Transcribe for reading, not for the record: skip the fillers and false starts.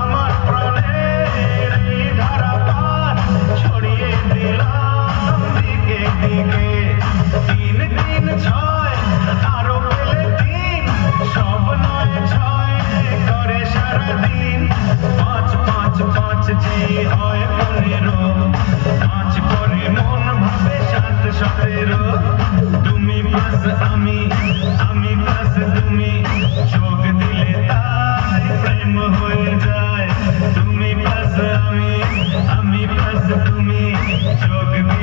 আমার প্রাণের এই ধারাপাত ছড়িয়ে দিলাম দিকে দিকে। 3 3 6 আরো পেলে 3, সব 9 6 করে সারাদিন। 5 5 5 যে হয় 15, 5 করে মন ভাবে 7 17। তুমি প্লাস আমি, আমি প্লাস তুমি, যোগ দিলে তাই প্রেম হয়ে যায়। তুমি প্লাস আমি, আমি প্লাস তুমি, যোগ দিলে